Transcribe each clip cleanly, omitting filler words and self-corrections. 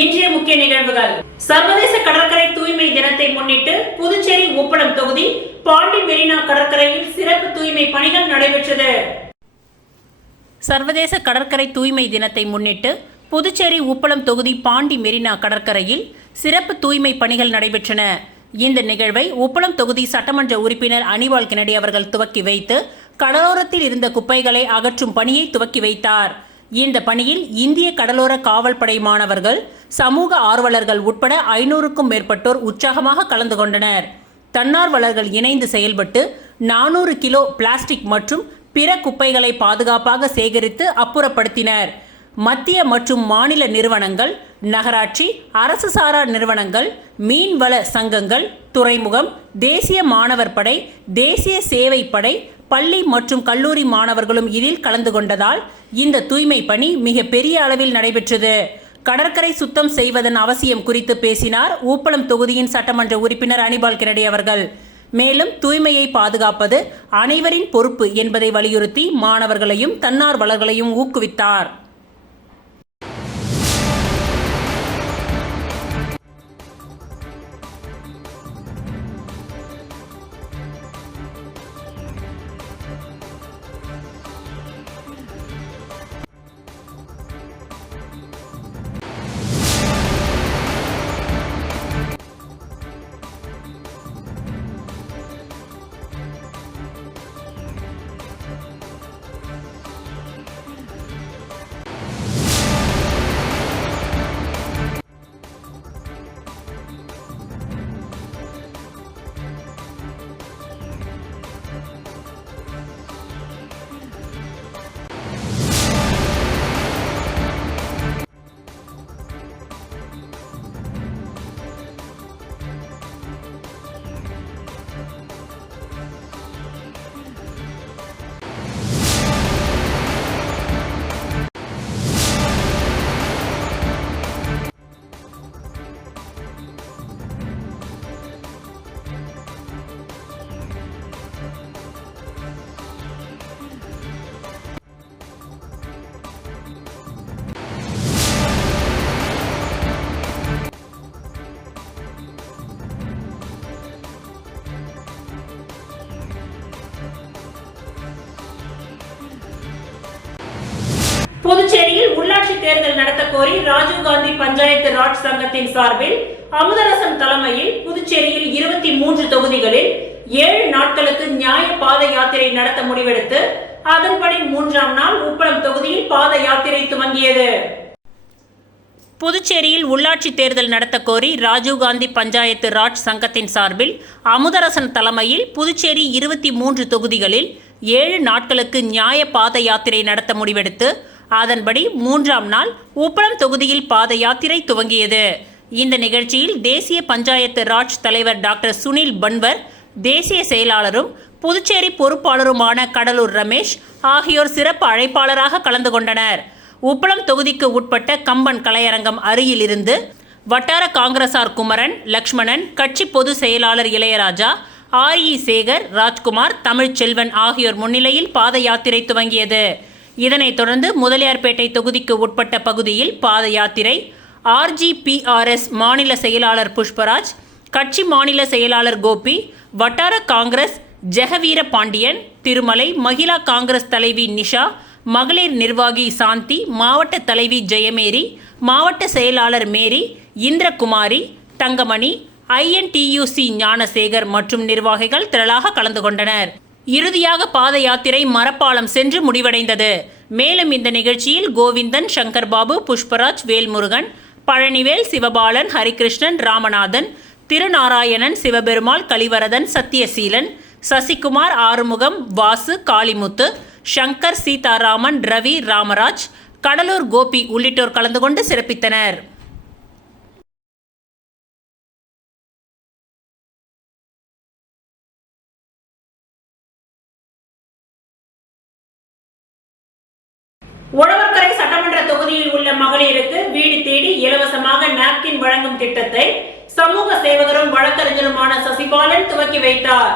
இன்றைய முக்கிய நிகழ்வுகள். சர்வதேச கடற்கரை தூய்மை தினத்தை முன்னிட்டு புதுச்சேரி உப்பளம் தொகுதி பாண்டி மெரினா கடற்கரையில் சிறப்பு தூய்மை பணிகள் நடைபெற்றது. சர்வதேச கடற்கரை தூய்மை தினத்தை முன்னிட்டு புதுச்சேரி உப்பளம் தொகுதி பாண்டி மெரினா கடற்கரையில் சிறப்பு தூய்மை பணிகள் நடைபெற்றன. இந்த நிகழ்வை உப்பளம் தொகுதி சட்டமன்ற உறுப்பினர் அனிவால் கென்னடி அவர்கள் துவக்கி வைத்து கடலோரத்தில் இருந்த குப்பைகளை அகற்றும் பணியை துவக்கி வைத்தார். இந்த பணியில் இந்திய கடலோர காவல் படை மாணவர்கள், சமூக ஆர்வலர்கள் உட்பட 500க்கும் மேற்பட்டோர் உற்சாகமாக கலந்து கொண்டனர். தன்னார்வலர்கள் இணைந்து செயல்பட்டு 400 கிலோ பிளாஸ்டிக் மற்றும் பிற குப்பைகளை பாதுகாப்பாக சேகரித்து அப்புறப்படுத்தினர். மத்திய மற்றும் மாநில நிறுவனங்கள், நகராட்சி, அரசு சாரா நிறுவனங்கள், மீன்வள சங்கங்கள், துறைமுகம், தேசிய மாணவர் படை, தேசிய சேவை படை, பள்ளி மற்றும் கல்லூரி மாணவர்களும் இதில் கலந்து கொண்டதால் இந்த தூய்மை பணி மிக பெரிய அளவில் நடைபெற்றது. கடற்கரை சுத்தம் செய்வதன் அவசியம் குறித்து பேசினார் உப்பளம் தொகுதியின் சட்டமன்ற உறுப்பினர் அனிவால் கென்னடி அவர்கள். மேலும் தூய்மையை பாதுகாப்பது அனைவரின் பொறுப்பு என்பதை வலியுறுத்தி மாணவர்களையும் தன்னார்வலர்களையும் ஊக்குவித்தார். புதுச்சேரியில் உள்ளாட்சி தேர்தல் நடத்த கோரி ராஜீவ்காந்தி பஞ்சாயத்து ராஜ் சங்கத்தின் சார்பில் அமுதரசன் தலைமையில் புதுச்சேரியில் 23 தொகுதிகளில் 7 நாட்களுக்கு நியாய பாத யாத்திரை நடத்த முடிவெடுத்து அதன்படி 3ஆம் நாள் உப்பளம் தொகுதியில் பாத யாத்திரை துவங்கியது. புதுச்சேரியில் உள்ளாட்சி தேர்தல் நடத்த கோரி ராஜீவ்காந்தி பஞ்சாயத்து ராஜ் சங்கத்தின் சார்பில் அமுதரசன் தலைமையில் புதுச்சேரி 23 தொகுதிகளில் 7 நாட்களுக்கு நியாய பாத யாத்திரை நடத்த முடிவெடுத்து அதன்படி 3ஆம் நாள் உப்பளம் தொகுதியில் பாத யாத்திரை துவங்கியது. இந்த நிகழ்ச்சியில் தேசிய பஞ்சாயத்து ராஜ் தலைவர் டாக்டர் சுனில் பன்வர், தேசிய செயலாளரும் புதுச்சேரி பொறுப்பாளருமான கடலூர் ரமேஷ் ஆகியோர் சிறப்பு அழைப்பாளராக கலந்து கொண்டனர். உப்பளம் தொகுதிக்கு உட்பட்ட கம்பன் கலையரங்கம் அருகில் இருந்து வட்டார காங்கிரசார் குமரன், லக்ஷ்மணன், கட்சி பொதுச் செயலாளர் இளையராஜா, ஆர்இ சேகர், ராஜ்குமார், தமிழ்ச்செல்வன் ஆகியோர் முன்னிலையில் பாத யாத்திரை துவங்கியது. இதனைத் தொடர்ந்து முதலியார்பேட்டை தொகுதிக்கு உட்பட்ட பகுதியில் பாத யாத்திரை ஆர்ஜிபிஆர்எஸ் மாநில செயலாளர் புஷ்பராஜ், கட்சி மாநில செயலாளர் கோபி, வட்டார காங்கிரஸ் ஜெகவீர பாண்டியன், திருமலை மகிழா காங்கிரஸ் தலைவி நிஷா, மகளிர் நிர்வாகி சாந்தி, மாவட்ட தலைவி ஜெயமேரி, மாவட்ட செயலாளர் மேரி, இந்திரகுமாரி, தங்கமணி, INTUC ஞானசேகர் மற்றும் நிர்வாகிகள் திரளாக கலந்து கொண்டனர். இறுதியாக பாத யாத்திரை மரப்பாலம் சென்று முடிவடைந்தது. மேலும் இந்த நிகழ்ச்சியில் கோவிந்தன், சங்கர்பாபு, புஷ்பராஜ், வேல்முருகன், பழனிவேல், சிவபாலன், ஹரிகிருஷ்ணன், ராமநாதன், திருநாராயணன், சிவபெருமாள், கலிவரதன், சத்தியசீலன், சசிகுமார், ஆறுமுகம், வாசு, காளிமுத்து, சங்கர், சீதாராமன், ரவி, ராமராஜ், கடலூர் கோபி உள்ளிட்டோர் கலந்து கொண்டு சிறப்பித்தனர். உழவர்கரை சட்டமன்ற தொகுதியில் உள்ள மகளிருக்கு வீடு தேடி இலவசமாக நாப்கின் வழங்கும் திட்டத்தை சமூக சேவகரும் வழக்கறிஞருமான சசிபாலன் துவக்கி வைத்தார்.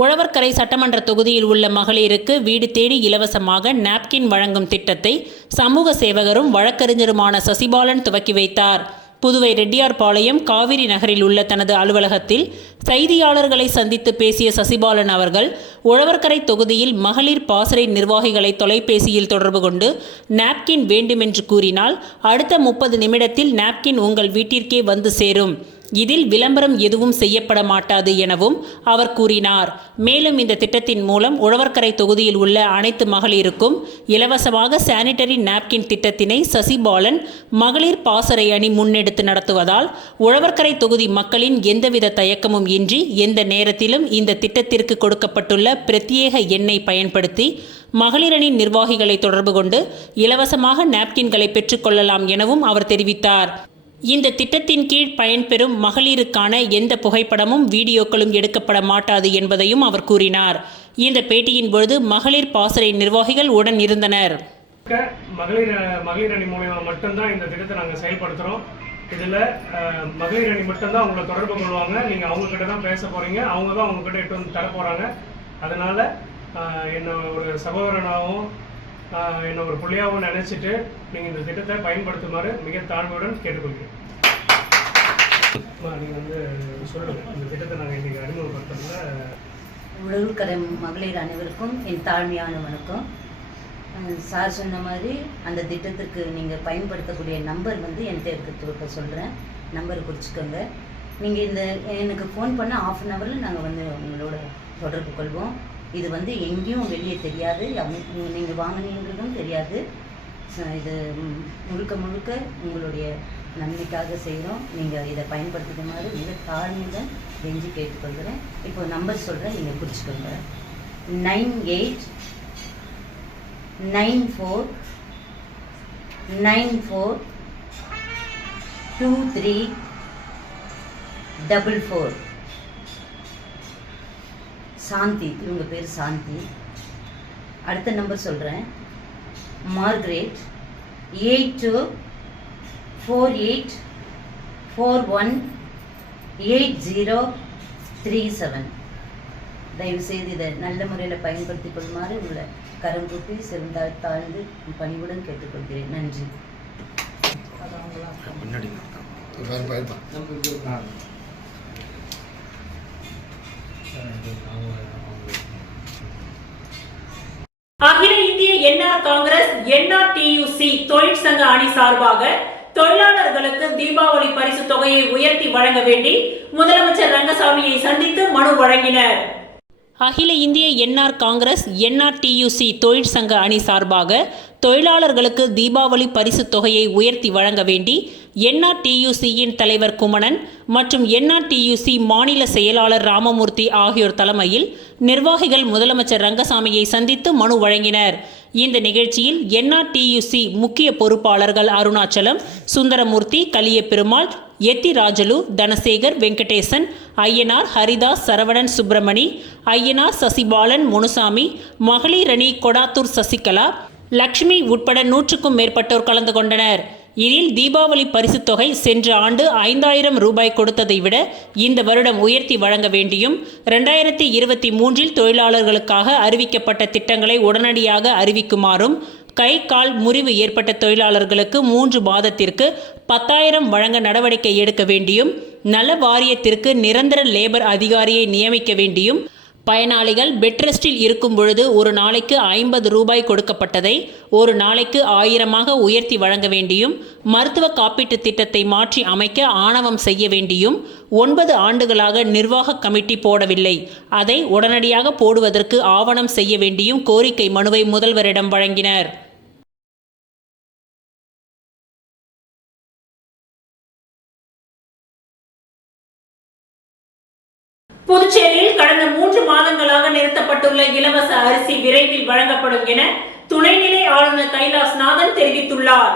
உழவர்கரை சட்டமன்ற தொகுதியில் உள்ள மகளிருக்கு வீடு தேடி இலவசமாக நாப்கின் வழங்கும் திட்டத்தை சமூக சேவகரும் வழக்கறிஞருமான சசிபாலன் துவக்கி வைத்தார். புதுவை ரெட்டியார்பாளையம் காவிரி நகரில் உள்ள தனது அலுவலகத்தில் செய்தியாளர்களை சந்தித்து பேசிய சசிபாலன் அவர்கள், உழவர்கரை தொகுதியில் மகளிர் பாசறை நிர்வாகிகளை தொலைபேசியில் தொடர்பு கொண்டு நாப்கின் வேண்டுமென்று கூறினால் அடுத்த 30 நிமிடத்தில் நாப்கின் உங்கள் வீட்டிற்கே வந்து சேரும். இதில் விளம்பரம் எதுவும் செய்யப்பட மாட்டாது எனவும் அவர் கூறினார். மேலும் இந்த திட்டத்தின் மூலம் உழவர்கரை தொகுதியில் உள்ள அனைத்து மகளிருக்கும் இலவசமாக சானிட்டரி நாப்கின் திட்டத்தினை சசிபாலன் மகளிர் பாசறை அணி முன்னெடுத்து நடத்துவதால் உழவர்கரை தொகுதி மக்களின் எந்தவித தயக்கமும் இன்றி எந்த நேரத்திலும் இந்த திட்டத்திற்கு கொடுக்கப்பட்டுள்ள பிரத்யேக எண்ணை பயன்படுத்தி மகளிரணி நிர்வாகிகளை தொடர்பு கொண்டு இலவசமாக நாப்கின்களை பெற்றுக்கொள்ளலாம் எனவும் அவர் தெரிவித்தார். இந்த திட்டத்தின் கீழ் பயன்பெறும் மகளிருக்கான எந்த புகைப்படமும் வீடியோக்களும் எடுக்கப்பட மாட்டாது என்பதையும் அவர் கூறினார். இந்த பேட்டியின் பொழுது மகளிர் பாசறை நிர்வாகிகள் உடன் இருந்தனர். மகளிர் அணி மூலமா மட்டும்தான் இந்த திட்டத்தை நாங்கள் செயல்படுத்துகிறோம். இதில் மகளிர் அணி மட்டும்தான் உங்களை தொடர்பு கொள்வாங்க. நீங்கள் அவங்கக்கிட்ட தான் பேச போகிறீங்க, அவங்க தான் உங்ககிட்ட இட்டு வந்து தர போகிறாங்க. அதனால் என்னை ஒரு சகோதரனாகவும் என்னை ஒரு புள்ளியாகவும் நினைச்சிட்டு நீங்கள் இந்த திட்டத்தை பயன்படுத்துமாறு மிக தாழ்மையுடன் கேட்டுக்கொள்கிறேன். நீங்கள் வந்து சொல்லுங்கள், இந்த திட்டத்தை நாங்கள் இன்றைக்கி அறிமுகப்படுத்துறதுல. உழவர்கரை மகளிர் அனைவருக்கும் என் தாழ்மையான வணக்கம். சார் சொன்ன மாதிரி அந்த திட்டத்திற்கு நீங்கள் பயன்படுத்தக்கூடிய நம்பர் வந்து என்கிட்ட இருக்க சொல்கிறேன். நம்பர் குறிச்சிக்கோங்க. நீங்கள் எனக்கு ஃபோன் பண்ண 1/2 ஹவரில் நாங்கள் வந்து உங்களோட தொடர்பு கொள்வோம். இது வந்து எங்கேயும் வெளியே தெரியாது, நீங்கள் வாங்கினீங்கிறதும் தெரியாது. இது முழுக்க உங்களுடைய நன்மைக்காக செய்கிறோம். நீங்கள் இதை பயன்படுத்திக்குமாறு மிக தாழ்மையுடன் கெஞ்சி கேட்டுக்கொள்கிறேன். இப்போ நம்பர் சொல்கிறேன், நீங்கள் குறிச்சிக்கோங்க. 9894942344. சாந்தி, இவங்க பேர் சாந்தி. அடுத்த நம்பர் சொல்கிறேன், மார்க்ரெட். 8248418037. தயவுசெய்து இதை நல்ல முறையில் பயன்படுத்தி கொள்ளுமாறு உங்களை கரம் கூப்பி தாழ்ந்து பணிவுடன் கேட்டுக்கொள்கிறேன். நன்றி. அகில இந்திய என்ஆர் காங்கிரஸ் NRTUC தொழிற்சங்க அணி சார்பாக தொழிலாளர்களுக்கு தீபாவளி பரிசு தொகையை உயர்த்தி வழங்க வேண்டி முதலமைச்சர் ரங்கசாமியை சந்தித்து மனு வழங்கினர். அகில இந்திய என்ஆர் காங்கிரஸ் NRTUC தொழிற்சங்க அணி சார்பாக தொழிலாளர்களுக்கு தீபாவளி பரிசு தொகையை உயர்த்தி வழங்க வேண்டி NRTUCயின் தலைவர் குமணன் மற்றும் NRTUC மாநில செயலாளர் ராமமூர்த்தி ஆகியோர் தலைமையில் நிர்வாகிகள் முதலமைச்சர் ரங்கசாமியை சந்தித்து மனு வழங்கினர். இந்த நிகழ்ச்சியில் NRTUC முக்கிய பொறுப்பாளர்கள் அருணாச்சலம், சுந்தரமூர்த்தி, கலியபெருமாள், எத்திராஜலு, தனசேகர், வெங்கடேசன், ஐயனார், ஹரிதாஸ், சரவணன், சுப்பிரமணி, ஐயனார், சசிபாலன், முனுசாமி, மகளிரணி கொடாத்தூர் சசிகலா, லக்ஷ்மி உட்பட 100க்கும் மேற்பட்டோர் கலந்து கொண்டனர். இதில் தீபாவளி பரிசு தொகை சென்ற ஆண்டு 5000 ரூபாய் கொடுத்ததை விட இந்த வருடம் உயர்த்தி வழங்க வேண்டியும், 2023 தொழிலாளர்களுக்காக அறிவிக்கப்பட்ட திட்டங்களை உடனடியாக அறிவிக்குமாறும், கை கால் முறிவு ஏற்பட்ட தொழிலாளர்களுக்கு 3 மாதத்திற்கு 10,000 வழங்க நடவடிக்கை எடுக்க வேண்டியும், நல வாரியத்திற்கு நிரந்தர லேபர் அதிகாரியை நியமிக்க வேண்டியும், பயனாளிகள் பெட் ரெஸ்டில் இருக்கும் பொழுது ஒரு நாளைக்கு 50 ரூபாய் கொடுக்கப்பட்டதை ஒரு நாளைக்கு 1000ஆக உயர்த்தி வழங்க வேண்டியும், மருத்துவ காப்பீட்டு திட்டத்தை மாற்றி அமைக்க ஆணவம் செய்ய வேண்டியும், 9 ஆண்டுகளாக நிர்வாக கமிட்டி போடவில்லை, அதை உடனடியாக போடுவதற்கு ஆவணம் செய்ய வேண்டியும் கோரிக்கை மனுவை முதல்வரிடம் வழங்கினர். புதுச்சேரியில் கடந்த 3 மாதங்களாக நிறுத்தப்பட்டுள்ள இலவச அரிசி விரைவில் வழங்கப்படும் என துணைநிலை ஆளுநர் கைலாஸ்நாதன் தெரிவித்துள்ளார்.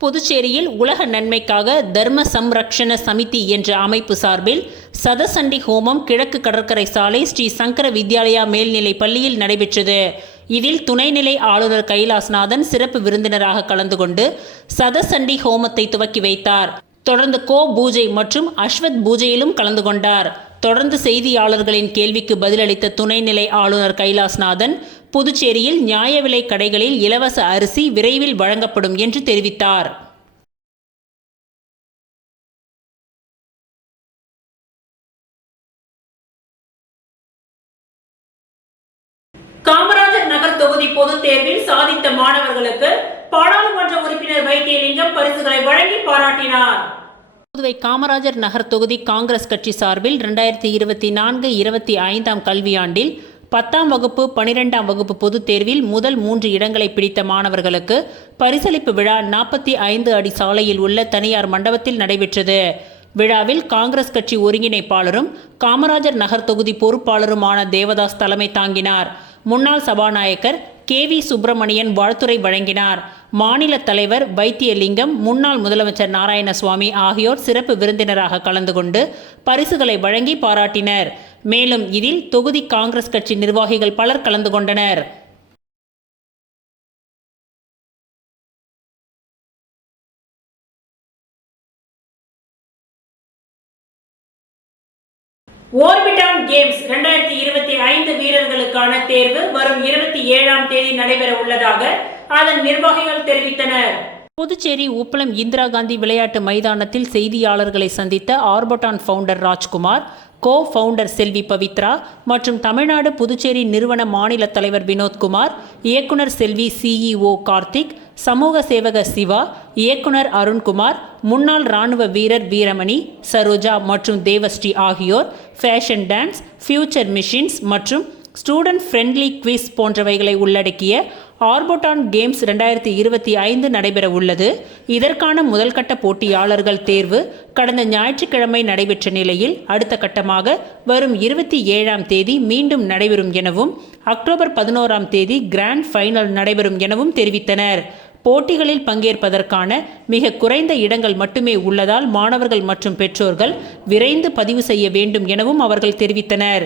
புதுச்சேரியில் உலக நன்மைக்காக தர்ம சம்ரக்ஷண சமிதி என்ற அமைப்பு சார்பில் சதசண்டி ஹோமம் கிழக்கு கடற்கரை சாலை ஸ்ரீ சங்கர வித்யாலயா மேல்நிலை பள்ளியில் நடைபெற்றது. இதில் துணைநிலை ஆளுநர் கைலாஸ்நாதன் சிறப்பு விருந்தினராக கலந்து கொண்டு சதசண்டி ஹோமத்தை துவக்கி வைத்தார். தொடர்ந்து கோ பூஜை மற்றும் அஸ்வத் பூஜையிலும் கலந்து கொண்டார். தொடர்ந்து செய்தியாளர்களின் கேள்விக்கு பதிலளித்த துணைநிலை ஆளுநர் கைலாஸ்நாதன், புதுச்சேரியில் நியாய விலை கடைகளில் இலவச அரிசி விரைவில் வழங்கப்படும் என்று தெரிவித்தார். காமராஜர் நகர் தொகுதி பொதுத் தேர்வில் சாதித்த மாணவர்களுக்கு பாராளுமன்ற உறுப்பினர் வைத்தியலிங்கம் பரிசுகளை வழங்கி பாராட்டினார். புதுவை காமராஜர் நகர் தொகுதி காங்கிரஸ் கட்சி சார்பில் 2024-25 கல்வியாண்டில் 10ஆம் வகுப்பு 12ஆம் வகுப்பு பொதுத் தேர்வில் முதல் 3 இடங்களை பிடித்த மாணவர்களுக்கு பரிசளிப்பு விழா 45 அடி சாலையில் உள்ள தனியார் மண்டபத்தில் நடைபெற்றது. விழாவில் காங்கிரஸ் கட்சி ஒருங்கிணைப்பாளரும் காமராஜர் நகர் தொகுதி பொறுப்பாளருமான தேவதாஸ் தலைமை தாங்கினார். முன்னாள் சபாநாயகர் KV சுப்பிரமணியன் வாழ்த்துரை வழங்கினார். மாநில தலைவர் வைத்தியலிங்கம், முன்னாள் முதலமைச்சர் நாராயணசுவாமி ஆகியோர் சிறப்பு விருந்தினராக கலந்து கொண்டு பரிசுகளை வழங்கி பாராட்டினர். மேலும் இதில் தொகுதி காங்கிரஸ் கட்சி நிர்வாகிகள் பலர் கலந்து கொண்டனர். ஓர்பிட்டான் கேம்ஸ் 2025 வீரர்களுக்கான தேர்வு வரும் 27ஆம் தேதி நடைபெற உள்ளதாக அதன் நிர்வாகிகள் தெரிவித்தனர். புதுச்சேரி உப்பளம் இந்திரா காந்தி விளையாட்டு மைதானத்தில் செய்தியாளர்களை சந்தித்த ஆர்பட்டான் ஃபவுண்டர் ராஜ்குமார், கோ ஃபவுண்டர் செல்வி பவித்ரா மற்றும் தமிழ்நாடு புதுச்சேரி நிறுவன மாநில தலைவர் வினோத்குமார், இயக்குனர் செல்வி CEO கார்த்திக், சமூக சேவக சிவா, இயக்குனர் அருண்குமார், முன்னாள் இராணுவ வீரர் வீரமணி, சரோஜா மற்றும் தேவஸ்ரீ ஆகியோர் ஃபேஷன் டான்ஸ், ஃபியூச்சர் மிஷின்ஸ் மற்றும் ஸ்டூடெண்ட் ஃப்ரெண்ட்லி குவிஸ் போன்றவைகளை உள்ளடக்கிய ஆர்பட்டான் கேம்ஸ் 2025 நடைபெற உள்ளது. இதற்கான முதல்கட்ட போட்டியாளர்கள் தேர்வு கடந்த ஞாயிற்றுக்கிழமை நடைபெற்ற நிலையில் அடுத்த கட்டமாக வரும் 27ஆம் தேதி மீண்டும் நடைபெறும் எனவும் அக்டோபர் 11ஆம் தேதி கிராண்ட் ஃபைனல் நடைபெறும் எனவும் தெரிவித்தனர். போட்டிகளில் பங்கேற்பதற்கான மிக குறைந்த இடங்கள் மட்டுமே உள்ளதால் மாணவர்கள் மற்றும் பெற்றோர்கள் விரைந்து பதிவு செய்ய வேண்டும் எனவும் அவர்கள் தெரிவித்தனர்.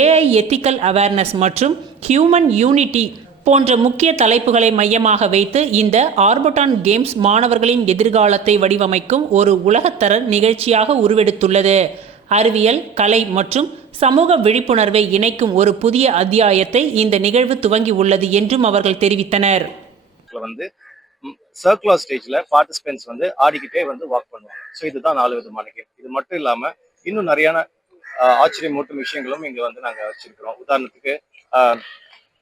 AI எத்திக்கல் அவேர்னஸ் மற்றும் ஹியூமன் யூனிட்டி போன்ற முக்கிய தலைப்புகளை மையமாக வைத்து இந்த ஆர்பட்டான் கேம்ஸ் மாணவர்களின் எதிர்காலத்தை வடிவமைக்கும் ஒரு உலகத்தர நிகழ்ச்சியாக உருவெடுத்துள்ளது. அறிவியல், கலை மற்றும் சமூக விழிப்புணர்வை இணைக்கும் ஒரு புதிய அத்தியாயத்தை இந்த நிகழ்வு துவங்கி உள்ளது என்றும் அவர்கள் தெரிவித்தனர். சர்க்குலர் ஸ்டேஜ்ல பார்ட்டிசிபென்ட்ஸ் ஆடிக்கிட்டே வாக் பண்ணுவாங்க. ஸோ இதுதான் 4 விதமான கேம். இது மட்டும் இல்லாம இன்னும் நிறைய ஆச்சரியமூட்டும் விஷயங்களும் இங்க நாங்க வச்சிருக்கிறோம். உதாரணத்துக்கு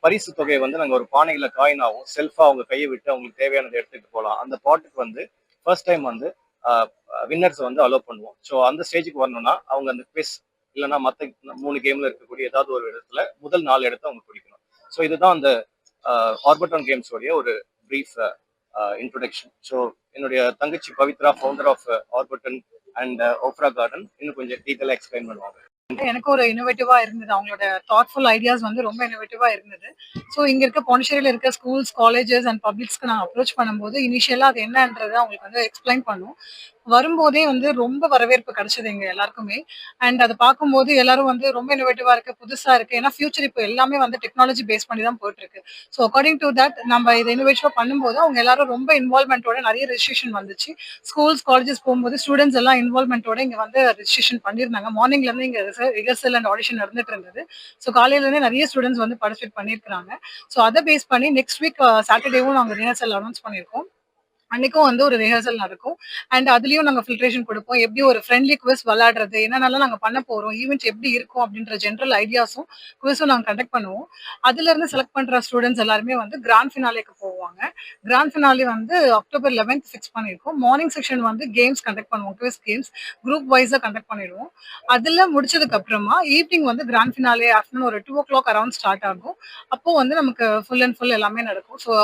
பரிசு தொகையை நாங்க ஒரு பானையில காயினாவும் செல்ஃபா அவங்க கையை விட்டு அவங்களுக்கு தேவையானதை எடுத்துட்டு போகலாம். அந்த பாட்டுக்கு ஃபர்ஸ்ட் டைம் வின்னர்ஸ் அலோவ் பண்ணுவோம். ஸோ அந்த ஸ்டேஜுக்கு வரணும்னா அவங்க அந்த குவிஸ் இல்லைன்னா மற்ற 3 கேம்ல இருக்கக்கூடிய ஏதாவது ஒரு இடத்துல முதல் 4 இடத்த அவங்க பிடிக்கணும். ஸோ இதுதான் அந்த ஆர்பட்டான் கேம்ஸ் உடைய ஒரு பிரீஃப் இன்ட்ரோடக்ஷன். ஸோ என்னுடைய தங்கச்சி பவித்ரா, ஃபவுண்டர் ஆஃப் ஆர்பட்டன் அண்ட் ஓப்ரா கார்டன், இன்னும் கொஞ்சம் டீட்டெயிலாக எக்ஸ்பிளைன் பண்ணுவாங்க. எனக்கு ஒரு இன்னோவேட்டிவா இருந்தது. அவங்களோட தாட்ஃபுல் ஐடியாஸ் ரொம்ப இன்னோவேட்டிவா இருந்தது. ஸோ இங்க இருக்க பாண்டிச்சேரியில இருக்க ஸ்கூல்ஸ், காலேஜஸ் அண்ட் பப்ளிக்ஸ்க்கு நாங்கள் அப்ரோச் பண்ணும்போது இனிஷியலா அது என்னன்றது அவங்களுக்கு எக்ஸ்பிளைன் பண்ணும். வரும்போதே ரொம்ப வரவேற்பு கிடைச்சது எங்க எல்லாருக்குமே. அண்ட் அதை பார்க்கும்போது எல்லாரும் ரொம்ப இன்னோவேட்டிவா இருக்கு, புதுசா இருக்கு. ஏன்னா ஃபியூச்சர் இப்போ எல்லாமே டெக்னாலஜி பேஸ் பண்ணி தான் போயிட்டு இருக்கு. ஸோ அக்கார்டிங் டு தட் நம்ம இதை இன்னோவேட்டிவா பண்ணும்போது அவங்க எல்லாரும் ரொம்ப இன்வால்வ்மெண்டோட நிறைய ரெஜிஸ்ட்ரேஷன் வந்துச்சு. ஸ்கூல்ஸ், காலேஜஸ் போகும்போது ஸ்டூடெண்ட்ஸ் எல்லாம் இன்வால்வ்மெண்டோட இங்க ரெஜிஸ்ட்ரேஷன் பண்ணியிருந்தாங்க. மார்னிங்ல இருந்து இங்க ரிஹர்சல் அண்ட் ஆடிஷன் இருந்துட்டு இருந்தது. ஸோ காலையில இருந்தே நிறைய ஸ்டூடெண்ட்ஸ் பார்ட்டிசிபேட் பண்ணியிருக்காங்க. ஸோ அதை பேஸ் பண்ணி நெக்ஸ்ட் வீக் சாட்டர்டேவும் நாங்கள் ரிஹர்சல் அனௌன்ஸ் பண்ணியிருக்கோம். அன்னைக்கும் ஒரு ரிஹர்சல் நடக்கும். அண்ட் அதுலயும் நாங்க ஃபில்ட்ரேஷன் கொடுப்போம். எப்படி ஒரு ஃப்ரெண்ட்லி குவிஸ் விளையாடுறது, என்னென்னலாம் நாங்க பண்ண போறோம், ஈவெண்ட் எப்படி இருக்கும் அப்படின்ற ஜென்ரல் ஐடியாஸும் குவிஸும் நாங்க கண்டக்ட் பண்ணுவோம். அதுல இருந்து செலக்ட் பண்ற ஸ்டூடெண்ட்ஸ் எல்லாருமே கிராண்ட் ஃபினாலேக்கு போவாங்க. Grand finale October 11th fix பண்ணிருக்கோம். மார்னிங் செக்ஷன் கேம்ஸ் கண்டக்ட் பண்ணுவோம். குவிஸ் கேம்ஸ் குரூப் வைஸா கண்டக்ட் பண்ணிடுவோம். அதுல முடிச்சதுக்கு அப்புறமா ஈவினிங் கிராண்ட் ஃபினாலே ஆஃப்டர்நூன் ஒரு 2 o'clock அரௌண்ட் ஸ்டார்ட் ஆகும். அப்போ நமக்கு ஃபுல் அண்ட் ஃபுல் எல்லாமே நடக்கும். ஸோ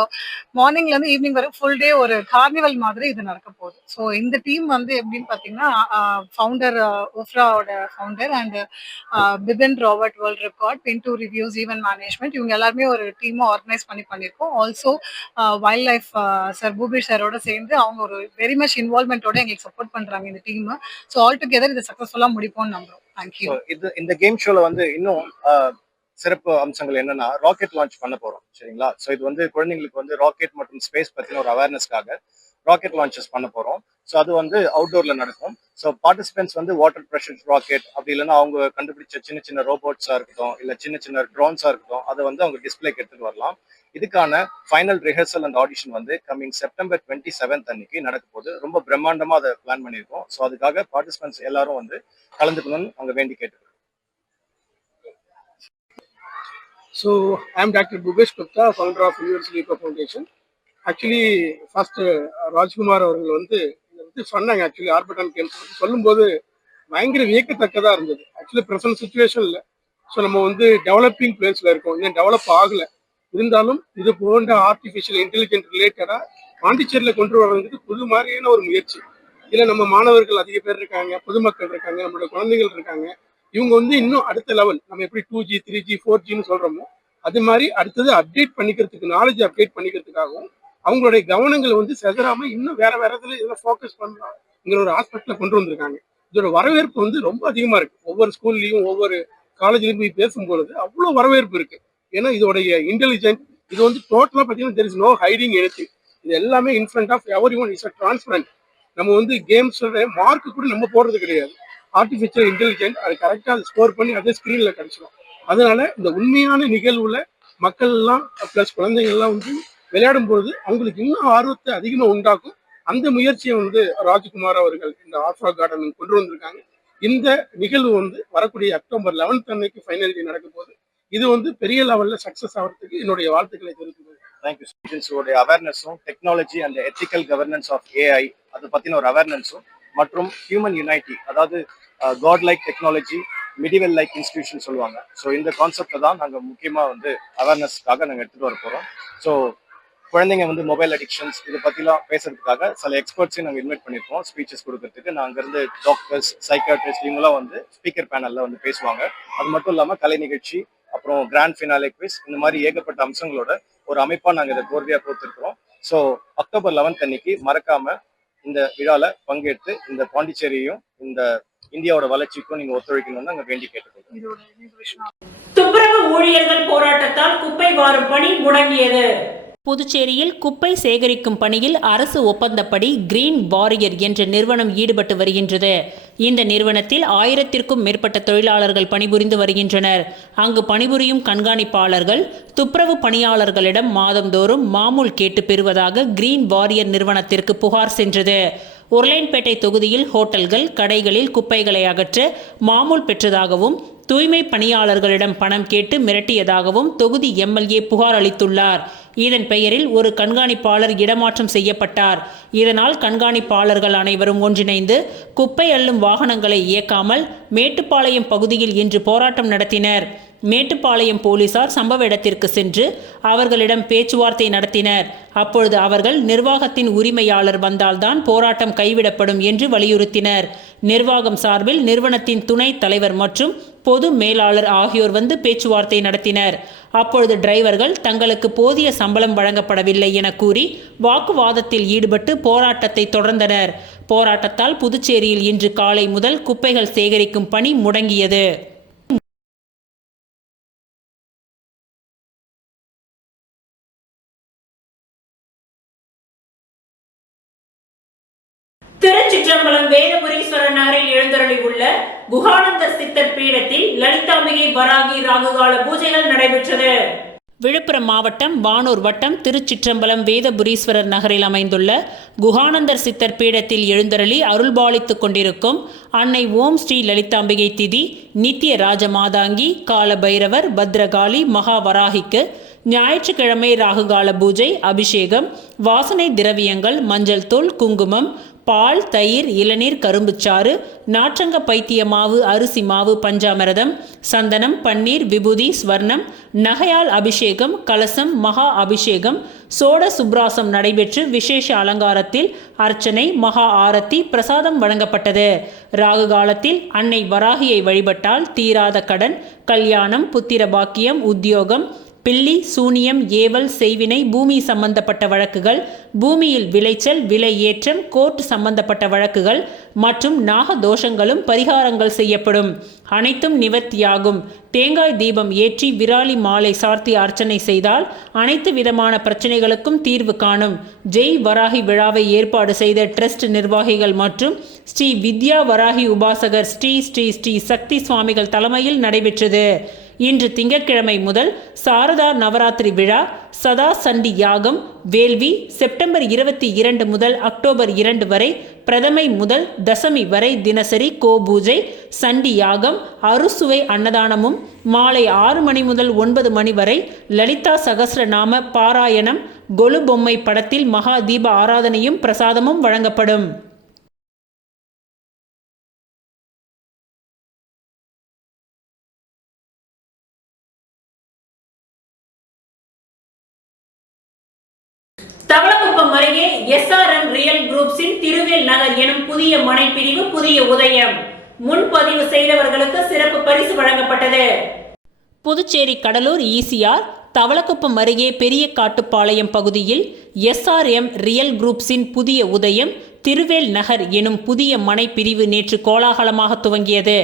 மார்னிங்ல இருந்து ஈவினிங் வரை ஃபுல் டே ஒரு கார்னிவல் மாதிரி இது நடக்க போகுது. ஸோ இந்த டீம் எப்படின்னு பார்த்தீங்கன்னா ஃபவுண்டர் ஓஃப்ராவோட founder and Bipin Robert world record, Pintu reviews, event management, இவங்க எல்லாருமே ஒரு டீமை ஆர்கனைஸ் பண்ணி பண்ணியிருக்கோம். ஆல்சோ வைல்ட் லைஃப் சார் பூபீர் சாரோட சேர்ந்து அவங்க ஒரு வெரி மச் இன்வால்வ்மெண்டோட எங்களுக்கு சப்போர்ட் பண்றாங்க இந்த டீம். ஸோ ஆல் டுகெதர் இதை சக்ஸஸ்ஃபுல்லாக முடிப்போம்னு நம்புறோம். தேங்க்யூ. இந்த கேம் ஷோல இன்னும் சிறப்பு அம்சங்கள் என்னன்னா ராக்கெட் லான்ச் பண்ண போறோம். சரிங்களா? ஸோ இது குழந்தைங்களுக்கு ராக்கெட் மற்றும் ஸ்பேஸ் பத்தின ஒரு அவேர்னஸ்க்காக ராக்கெட் லான்ச்சஸ் பண்ண போகிறோம். ஸோ அது வந்து அவுட்டோரில் நடக்கும். ஸோ பார்ட்டிசிபென்ட்ஸ் வந்து வாட்டர் ப்ரெஷர் ராக்கெட் அப்படி இல்லைன்னா அவங்க கண்டுபிடிச்ச சின்ன சின்ன ரோபோட்ஸாக இருக்கட்டும், இல்லை சின்ன சின்ன ட்ரோன்ஸாக இருக்கட்டும், அதை வந்து அவங்க டிஸ்பிளேக்கு எடுத்துகிட்டு வரலாம். இதுக்கான ஃபைனல் ரிஹர்சல் அண்ட் ஆடிஷன் வந்து கம்மிங் செப்டம்பர் 27 அன்னைக்கு நடக்க போகுது. ரொம்ப பிரம்மாண்டமாக அதை பிளான் பண்ணியிருக்கோம். ஸோ அதுக்காக பார்ட்டிசிபென்ட்ஸ் எல்லாரும் வந்து கலந்துக்கணும்னு அவங்க வேண்டி கேட்டுக்கிறோம். So I'm Dr. Bhupesh Gupta, founder of Universal Eco Foundation. Actually, first Rajkumar அவர்கள் வந்து இதை பற்றி சொன்னாங்க. ஆக்சுவலி ஆர்பிட்டான் கேம்ஸ் பற்றி சொல்லும்போது பயங்கர வியக்கத்தக்கதாக இருந்தது. ஆக்சுவலி ப்ரெசன்ட் சுச்சுவேஷனில் ஸோ நம்ம வந்து டெவலப்பிங் பிளேஸில் இருக்கோம், இன்னும் டெவலப் ஆகலை. இருந்தாலும் இது போன்ற ஆர்டிஃபிஷியல் இன்டெலிஜென்ட் ரிலேட்டடாக பாண்டிச்சேரியில் கொண்டு வர்றதுக்கு புது மாதிரியான ஒரு முயற்சி. இதில் நம்ம மாணவர்கள் அதிக பேர் இருக்காங்க, பொதுமக்கள் இருக்காங்க, நம்மளோட குழந்தைகள் இருக்காங்க. இவங்க வந்து இன்னும் அடுத்த லெவல், நம்ம எப்படி 2G 3G 4Gன்னு சொல்கிறோமோ அது மாதிரி அடுத்தது அப்டேட் பண்ணிக்கிறதுக்கு, நாலேஜ் அப்டேட் பண்ணிக்கிறதுக்காகவும் அவங்களுடைய கவனங்களை வந்து செதறாமல் இன்னும் வேற வேற இதில் இதில் ஃபோக்கஸ் பண்ணலாம்ங்கிற ஒரு ஆஸ்பெக்டில் கொண்டு வந்திருக்காங்க. இதோட வரவேற்பு வந்து ரொம்ப அதிகமாக இருக்குது. ஒவ்வொரு ஸ்கூல்லையும் ஒவ்வொரு காலேஜ்லையும் போய் பேசும்பொழுது அவ்வளோ வரவேற்பு இருக்குது. ஏன்னா இதோடைய இன்டெலிஜென்ட் இது வந்து டோட்டலாக பார்த்தீங்கன்னா there is no hiding anything. இது எல்லாமே in front of everyone, is a transparent. நம்ம வந்து கேம்ஸோட மார்க்கு கூட நம்ம போடுறது கிடையாது. ஆர்டிஃபிஷியல் இன்டெலிஜென்ட் அது கரெக்டாக அதை ஸ்கோர் பண்ணி அதே ஸ்க்ரீனில் கிடச்சிடும். அதனால இந்த உண்மையான நிகழ்வுல மக்கள் எல்லாம் ப்ளஸ் குழந்தைங்கள்லாம் வந்து விளையாடும் போது அவங்களுக்கு இன்னும் ஆர்வத்தை அதிகமாக உண்டாக்கும். அந்த முயற்சியை வந்து ராஜ்குமார் அவர்கள் இந்த ஆர்ஃபா கார்டன் கொண்டு வந்திருக்காங்க. இந்த நிகழ்வு வந்து வரக்கூடிய அக்டோபர் 11 அன்னைக்கு ஃபைனல் நடக்கும் போது இது வந்து பெரிய லெவலில் சக்ஸஸ் ஆகிறதுக்கு என்னுடைய வாழ்த்துக்களை தெரிவிக்கிறேன். தேங்க்யூ. ஸ்டூடெண்ட்ஸோடைய அவேர்னஸும் technology and ethical governance of AI அதை பற்றின ஒரு அவேர்னஸும் மற்றும் ஹியூமன் யுனைட்டி, அதாவது god like technology medieval like institution சொல்லுவாங்க. ஸோ இந்த கான்செப்டை தான் நாங்கள் முக்கியமாக வந்து அவேர்னஸ்க்காக நாங்கள் எடுத்துகிட்டு வர போகிறோம். ஸோ குழந்தைங்க வந்து மொபைல் அடிக்ஷன்ஸ் இதை பற்றிலாம் பேசுறதுக்காக சில எக்ஸ்பர்ட்ஸையும் நாங்கள் இன்வைட் பண்ணியிருக்கோம் ஸ்பீச்சஸ் கொடுக்கறதுக்கு. நான் அங்கேருந்து டாக்டர்ஸ், சைக்காட்ரிஸ்ட் இவங்களாம் வந்து ஸ்பீக்கர் பேனலில் வந்து பேசுவாங்க. அது மட்டும் இல்லாமல் கலை நிகழ்ச்சி, அப்புறம் கிராண்ட் ஃபினாலே குவிஸ், இந்த மாதிரி ஏகப்பட்ட அம்சங்களோட ஒரு அமைப்பாக நாங்கள் இதை கோர்வையாக கொடுத்துருக்குறோம். ஸோ அக்டோபர் 11 அன்னைக்கு மறக்காமல் இந்த விழாவில் பங்கெடுத்து இந்த பாண்டிச்சேரியையும் இந்த இந்தியாவோட வளர்ச்சிக்கும் நீங்க ஒத்துழைக்கணும்னு நாங்க வேண்டி கேட்டுக்கொள்கிறோம். துப்புரவு ஊழியர்கள் போராட்டத்தால் குப்பை வாரும் பணி முடங்கியது. புதுச்சேரியில் குப்பை சேகரிக்கும் பணியில் அரசு ஒப்பந்தப்படி கிரீன் வாரியர் என்ற நிறுவனம் ஈடுபட்டு வருகின்றது. இந்த நிறுவனத்தில் 1000க்கும் மேற்பட்ட தொழிலாளர்கள் பணிபுரிந்து வருகின்றனர். அங்கு பணிபுரியும் கண்காணிப்பாளர்கள் துப்புரவு பணியாளர்களிடம் மாதந்தோறும் மாமூல் கேட்டு பெறுவதாக கிரீன் வாரியர் நிறுவனத்திற்கு புகார் சென்றது. உருளையன்பேட்டை தொகுதியில் ஹோட்டல்கள், கடைகளில் குப்பைகளை அகற்ற மாமூல் பெற்றதாகவும் தூய்மை பணியாளர்களிடம் பணம் கேட்டு மிரட்டியதாகவும் தொகுதி எம்எல்ஏ புகார் அளித்துள்ளார். இதன் பெயரில் ஒரு கண்காணிப்பாளர் இடமாற்றம் செய்யப்பட்டார். இதனால் கண்காணிப்பாளர்கள் அனைவரும் ஒன்றிணைந்து குப்பை அள்ளும் வாகனங்களை இயக்காமல் மேட்டுப்பாளையம் பகுதியில் இன்று போராட்டம் நடத்தினர். மேட்டுப்பாளையம் போலீசார் சம்பவ இடத்திற்கு சென்று அவர்களிடம் பேச்சுவார்த்தை நடத்தினர். அப்பொழுது அவர்கள் நிர்வாகத்தின் உரிமையாளர் வந்தால்தான் போராட்டம் கைவிடப்படும் என்று வலியுறுத்தினர். நிர்வாகம் சார்பில் நிறுவனத்தின் துணைத் தலைவர் மற்றும் பொது மேலாளர் ஆகியோர் வந்து பேச்சுவார்த்தை நடத்தினர். அப்பொழுது டிரைவர்கள் தங்களுக்கு போதிய சம்பளம் வழங்கப்படவில்லை என கூறி வாக்குவாதத்தில் ஈடுபட்டு போராட்டத்தை தொடர்ந்தனர். போராட்டத்தால் புதுச்சேரியில் இன்று காலை முதல் குப்பைகள் சேகரிக்கும் பணி முடங்கியது. திருச்சிற்றம்பலம் வேதபுரீஸ்வரர் நகரில் எழுந்தருளி உள்ள குஹானந்தர் சித்தர் பீடத்தில் லலிதாம்பிகை வராகி ராகுகால பூஜைகள் நடைபெற்றது. விழுப்புரம் மாவட்டம் வானூர் வட்டம் திருச்சிற்றம்பலம் வேதபுரீஸ்வரர் நகரில் அமைந்துள்ள குஹானந்தர் சித்தர் பீடத்தில் எழுந்தருளி அருள்பாலித்துக் கொண்டிருக்கும் அன்னை ஓம் ஸ்ரீ லலிதாம்பிகை திதி, நித்திய ராஜமாதாங்கி, கால பைரவர், பத்ரகாளி, மகாவராகிக்கு ஞாயிற்றுக்கிழமை ராகுகால பூஜை, அபிஷேகம், வாசனை திரவியங்கள், மஞ்சள் தூள், குங்குமம், பால், தயிர், இளநீர், கரும்புச்சாறு, நாற்றங்க பைத்திய மாவு, அரிசி மாவு, பஞ்சாமிரதம், சந்தனம், பன்னீர், விபூதி, ஸ்வர்ணம், நகையால் அபிஷேகம், கலசம், மகா அபிஷேகம், சோட சுப்ராசம் நடைபெற்று விசேஷ அலங்காரத்தில் அர்ச்சனை, மகா ஆரத்தி, பிரசாதம் வழங்கப்பட்டது. ராகு காலத்தில் அன்னை வராகியை வழிபட்டால் தீராத கடன், கல்யாணம், புத்திர பாக்கியம், உத்தியோகம், பில்லி, சூனியம், ஏவல், செய்வினை, பூமி சம்பந்தப்பட்ட வழக்குகள், பூமியில் விளைச்சல், விலை ஏற்றம், கோர்ட் சம்பந்தப்பட்ட வழக்குகள் மற்றும் நாக தோஷங்களும் பரிகாரங்கள் செய்யப்படும். அனைத்தும் நிவர்த்தியாகும். தேங்காய் தீபம் ஏற்றி விராலி மாலை சார்த்தி அர்ச்சனை செய்தால் அனைத்து விதமான பிரச்சனைகளுக்கும் தீர்வு காணும். ஜெய் வராகி விழாவை ஏற்பாடு செய்த ட்ரஸ்ட் நிர்வாகிகள் மற்றும் ஸ்ரீ வித்யா வராகி உபாசகர் ஸ்ரீ ஸ்ரீ ஸ்ரீ சக்தி சுவாமிகள் தலைமையில் நடைபெற்றது. இன்று திங்கட்கிழமை முதல் சாரதா நவராத்திரி விழா, சதா சண்டி யாகம், வேள்வி செப்டம்பர் 22 முதல் அக்டோபர் 2 வரை, பிரதமை முதல் தசமி வரை தினசரி கோபூஜை, சண்டி யாகம், அறுசுவை அன்னதானமும் மாலை 6 மணி முதல் 9 மணி வரை லலிதா சகஸ்ரநாம பாராயணம், கொலு பொம்மை படத்தில் மகா தீப ஆராதனையும் பிரசாதமும் வழங்கப்படும். தவளக்குப்பம் அருகே SRM ரியல் குரூப்ஸின் திருவேல் நகர் எனும் புதிய மனைப்பிரிவு புதிய உதயம். முன்பதிவு செய்தவர்களுக்கு சிறப்பு பரிசு வழங்கப்பட்டது. புதுச்சேரி கடலூர் ECR தவளக்குப்பம் அருகே பெரிய காட்டுப்பாளையம் பகுதியில் SRM ரியல் குரூப்ஸின் புதிய உதயம் திருவேல் நகர் எனும் புதிய மனைப்பிரிவு நேற்று கோலாகலமாக துவங்கியது.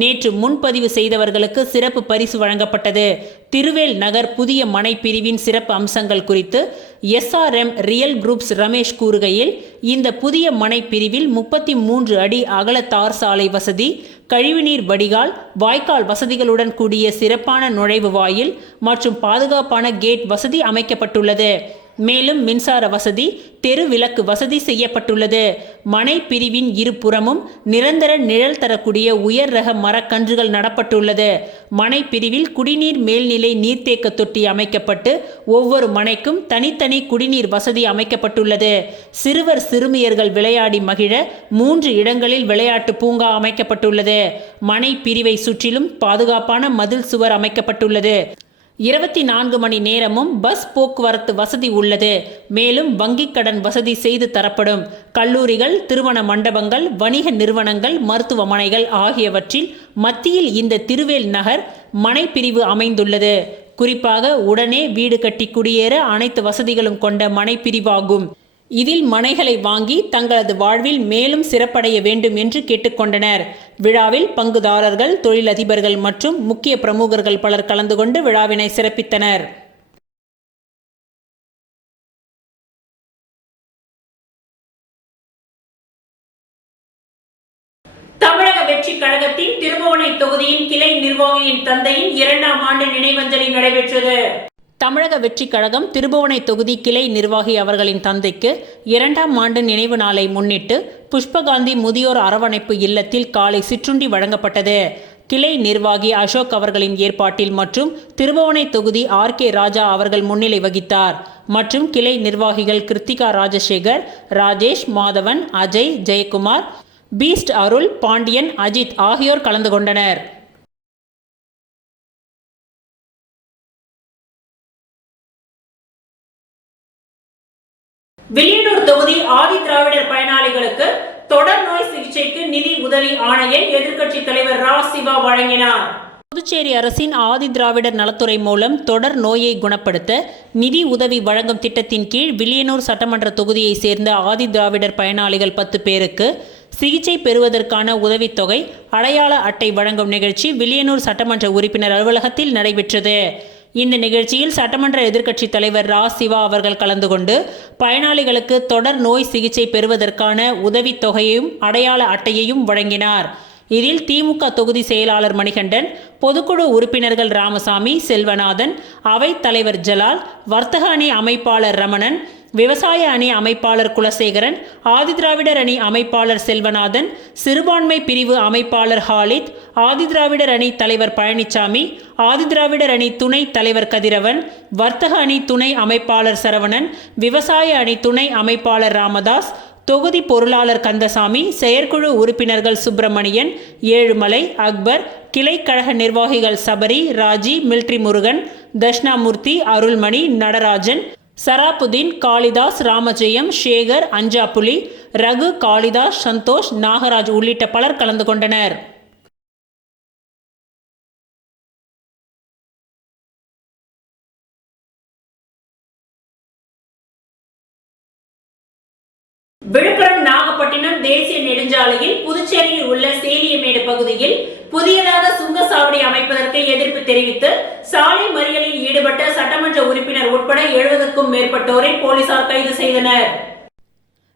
நேற்று முன்பதிவு செய்தவர்களுக்கு சிறப்பு பரிசு வழங்கப்பட்டது. திருவேல் நகர் புதிய மனைப்பிரிவின் சிறப்பு அம்சங்கள் குறித்து SRM ரியல் குரூப்ஸ் ரமேஷ் கூறுகையில், இந்த புதிய மனைப்பிரிவில் 33 அடி அகல தார் சாலை வசதி, கழிவுநீர் வடிகால், வாய்க்கால் வசதிகளுடன் கூடிய சிறப்பான நுழைவு வாயில் மற்றும் பாதுகாப்பான கேட் வசதி அமைக்கப்பட்டுள்ளது. மேலும் மின்சார வசதி, தெரு விளக்கு வசதி செய்யப்பட்டுள்ளது. மனை பிரிவின் இருபுறமும் நிரந்தர நிழல் தரக்கூடிய உயர் ரக மரக்கன்றுகள் நடப்பட்டுள்ளது. மனை பிரிவில் குடிநீர் மேல்நிலை நீர்த்தேக்க தொட்டி அமைக்கப்பட்டு ஒவ்வொரு மனைக்கும் தனித்தனி குடிநீர் வசதி அமைக்கப்பட்டுள்ளது. சிறுவர் சிறுமியர்கள் விளையாடி மகிழ 3 இடங்களில் விளையாட்டு பூங்கா அமைக்கப்பட்டுள்ளது. மனை பிரிவை சுற்றிலும் பாதுகாப்பான மதில் சுவர் அமைக்கப்பட்டுள்ளது. 24 மணி நேரமும் பஸ் போக்குவரத்து வசதி உள்ளது. மேலும் வங்கிக் கடன் வசதி செய்து தரப்படும். கல்லூரிகள், திருமண மண்டபங்கள், வணிக நிறுவனங்கள், மருத்துவமனைகள் ஆகியவற்றில் மத்தியில் இந்த திருவேல் நகர் மனைப்பிரிவு அமைந்துள்ளது. குறிப்பாக உடனே வீடு கட்டி குடியேற அனைத்து வசதிகளும் கொண்ட மனைப்பிரிவாகும். இதில் மனைகளை வாங்கி தங்களது வாழ்வில் மேலும் சிறப்படைய வேண்டும் என்று கேட்டுக்கொண்டனர். விழாவில் பங்குதாரர்கள், தொழிலதிபர்கள் மற்றும் முக்கிய பிரமுகர்கள் பலர் கலந்து கொண்டு விழாவினை சிறப்பித்தனர். தமிழக வெற்றி கழகத்தின் திருபுவனை தொகுதியின் கிளை நிர்வாகியின் தந்தையின் 2ஆம் ஆண்டு நினைவஞ்சலி நடைபெற்றது. தமிழக வெற்றி கழகம் திருபுவனை தொகுதி கிளை நிர்வாகி அவர்களின் தந்தைக்கு 2ஆம் ஆண்டு நினைவு நாளை முன்னிட்டு புஷ்பகாந்தி முதியோர் அரவணைப்பு இல்லத்தில் காலை சிற்றுண்டி வழங்கப்பட்டது. கிளை நிர்வாகி அசோக் அவர்களின் ஏற்பாட்டில் மற்றும் திருபுவனை தொகுதி RK ராஜா அவர்கள் முன்னிலை வகித்தார். மற்றும் கிளை நிர்வாகிகள் கிருத்திகா ராஜசேகர், ராஜேஷ், மாதவன், அஜய், ஜெயக்குமார், பீஸ்ட் அருள், பாண்டியன், அஜித் ஆகியோர் கலந்து கொண்டனர். வில்லியனூர் தொகுதி ஆதி திராவிடர் பயனாளிகளுக்கு தொடர் நோய் சிகிச்சைக்கு நிதி உதவி ஆணையை எதிர்க்கட்சி தலைவர் ரா. சிவா வழங்கினார். புதுச்சேரி அரசின் ஆதி திராவிடர் நலத்துறை மூலம் தொடர் நோயை குணப்படுத்த நிதி உதவி வழங்கும் திட்டத்தின் கீழ் வில்லியனூர் சட்டமன்ற தொகுதியை சேர்ந்த ஆதி திராவிடர் பயனாளிகள் 10 பேருக்கு சிகிச்சை பெறுவதற்கான உதவித்தொகை, அடையாள அட்டை வழங்கும் நிகழ்ச்சி வில்லியனூர் சட்டமன்ற உறுப்பினர் அலுவலகத்தில் நடைபெற்றது. இந்த நிகழ்ச்சியில் சட்டமன்ற எதிர்க்கட்சி தலைவர் ரா. சிவா அவர்கள் கலந்து கொண்டு பயனாளிகளுக்கு தொடர் நோய் சிகிச்சை பெறுவதற்கான உதவித்தொகையையும் அடையாள அட்டையையும் வழங்கினார். இதில் திமுக தொகுதி செயலாளர் மணிகண்டன், பொதுக்குழு உறுப்பினர்கள் ராமசாமி, செல்வநாதன், அவைத் தலைவர் ஜலால், வர்த்தக அணி அமைப்பாளர் ரமணன், விவசாய அணி அமைப்பாளர் குலசேகரன், ஆதிதிராவிடர் அணி அமைப்பாளர் செல்வநாதன், சிறுபான்மை பிரிவு அமைப்பாளர் ஹாலித், ஆதிதிராவிடர் அணி தலைவர் பழனிசாமி, ஆதிதிராவிடர் அணி துணை தலைவர் கதிரவன், வர்த்தக அணி துணை அமைப்பாளர் சரவணன், விவசாய அணி துணை அமைப்பாளர் ராமதாஸ், தொகுதி பொருளாளர் கந்தசாமி, செயற்குழு உறுப்பினர்கள் சுப்பிரமணியன், ஏழுமலை, அக்பர், கிளைக்கழக நிர்வாகிகள் சபரி, ராஜி, மில்ட்ரி முருகன், தட்சிணாமூர்த்தி, அருள்மணி, நடராஜன், சராபுதீன், காளிதாஸ், ராமஜெயம், சேகர், அஞ்சாப்புலி, ரகு, காளிதாஸ், சந்தோஷ், நாகராஜ் உள்ளிட்ட பலர் கலந்து கொண்டனர். விழுப்புரம் நாகப்பட்டினம் தேசிய நெடுஞ்சாலையில் புதுச்சேரியில் உள்ள சேலியமேடு பகுதியில் புதியதாக சுங்கச்சாவடி அமைப்பதற்கு எதிர்ப்பு தெரிவித்து சாலை மறியலில் ஈடுபட்ட சட்டமன்ற உறுப்பினர் உட்பட 70க்கும் மேற்பட்டோரை போலீசார் கைது செய்தனர்.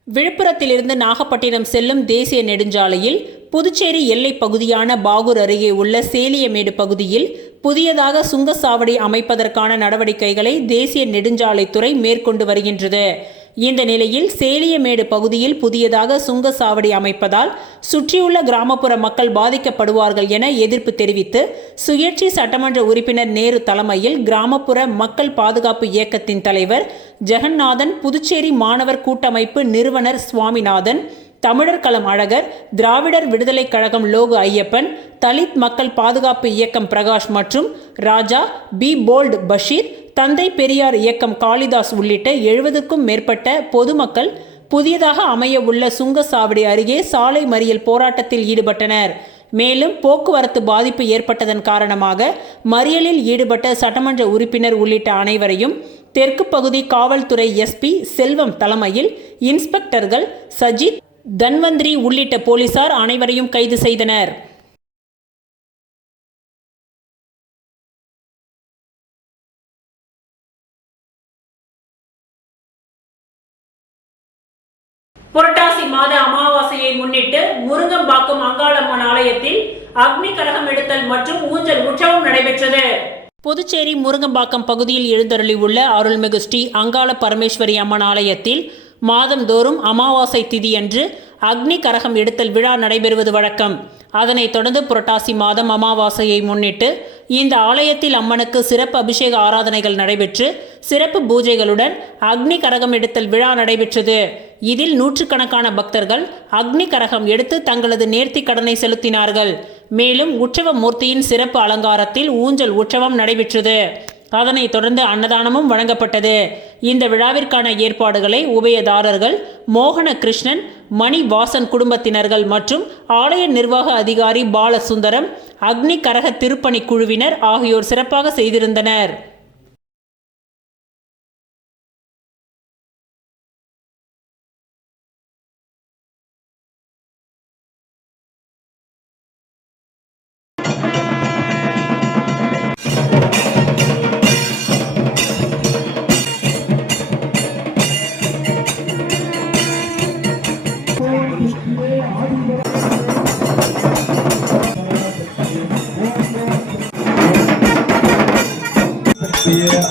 விழுப்புரத்திலிருந்து நாகப்பட்டினம் செல்லும் தேசிய நெடுஞ்சாலையில் புதுச்சேரி எல்லை பகுதியான பாகூர் அருகே உள்ள சேலியமேடு பகுதியில் புதியதாக சுங்கச்சாவடி அமைப்பதற்கான நடவடிக்கைகளை தேசிய நெடுஞ்சாலைத்துறை மேற்கொண்டு வருகின்றது. இந்த நிலையில் சேலியமேடு பகுதியில் புதியதாக சுங்கச்சாவடி அமைப்பதால் சுற்றியுள்ள கிராமப்புற மக்கள் பாதிக்கப்படுவார்கள் என எதிர்ப்பு தெரிவித்து சுயேட்சை சட்டமன்ற உறுப்பினர் நேரு தலைமையில் கிராமப்புற மக்கள் பாதுகாப்பு இயக்கத்தின் தலைவர் ஜெகநாதன், புதுச்சேரி மாணவர் கூட்டமைப்பு நிறுவனர் சுவாமிநாதன், தமிழர் களம் அழகர், திராவிடர் விடுதலை கழகம் லோகு ஐயப்பன், தலித் மக்கள் பாதுகாப்பு இயக்கம் பிரகாஷ் மற்றும் ராஜா, பி போல்ட் பஷீர், தந்தை பெரியார் இயக்கம் காளிதாஸ் உள்ளிட்ட 70க்கும் மேற்பட்ட பொதுமக்கள் புதியதாக அமைய உள்ள சுங்கச்சாவடி அருகே சாலை மறியல் போராட்டத்தில் ஈடுபட்டனர். மேலும் போக்குவரத்து பாதிப்பு ஏற்பட்டதன் காரணமாக மறியலில் ஈடுபட்ட சட்டமன்ற உறுப்பினர் உள்ளிட்ட அனைவரையும் தெற்கு பகுதி காவல்துறை எஸ்பி செல்வம் தலைமையில் இன்ஸ்பெக்டர்கள் சஜித், தன்வந்திரி உள்ளிட்ட போலீசார் அனைவரையும் கைது செய்தனர். புரட்டாசி மாத அமாவாசையை முன்னிட்டு முருங்கம்பாக்கம் அங்காளம்மன் ஆலயத்தில் அக்னி கரகம் எடுத்தல் மற்றும் ஊஞ்சல் உற்சவம் நடைபெற்றது. புதுச்சேரி முருங்கம்பாக்கம் பகுதியில் எழுந்தருளி உள்ள அருள்மிகு ஸ்ரீ அங்காள பரமேஸ்வரி அம்மன் ஆலயத்தில் மாதந்தோறும் அமாவாசை திதியன்று அக்னி கரகம் எடுத்தல் விழா நடைபெறுவது வழக்கம். அதனைத் தொடர்ந்து புரட்டாசி மாதம் அமாவாசையை முன்னிட்டு இந்த ஆலயத்தில் அம்மனுக்கு சிறப்பு அபிஷேக ஆராதனைகள் நடைபெற்று சிறப்பு பூஜைகளுடன் அக்னி கரகம் எடுத்தல் விழா நடைபெற்றது. இதில் நூற்றுக்கணக்கான பக்தர்கள் அக்னி கரகம் எடுத்து தங்களது நேர்த்தி கடனை செலுத்தினார்கள். மேலும் உற்சவ மூர்த்தியின் சிறப்பு அலங்காரத்தில் ஊஞ்சல் உற்சவம் நடைபெற்றது. அதனைத் தொடர்ந்து அன்னதானமும் வழங்கப்பட்டது. இந்த விழாவிற்கான ஏற்பாடுகளை உபயதாரர்கள் மோகன கிருஷ்ணன், மணி வாசன் குடும்பத்தினர்கள் மற்றும் ஆலய நிர்வாக அதிகாரி பாலசுந்தரம், அக்னி கரக திருப்பணி குழுவினர் ஆகியோர் சிறப்பாக செய்திருந்தனர்.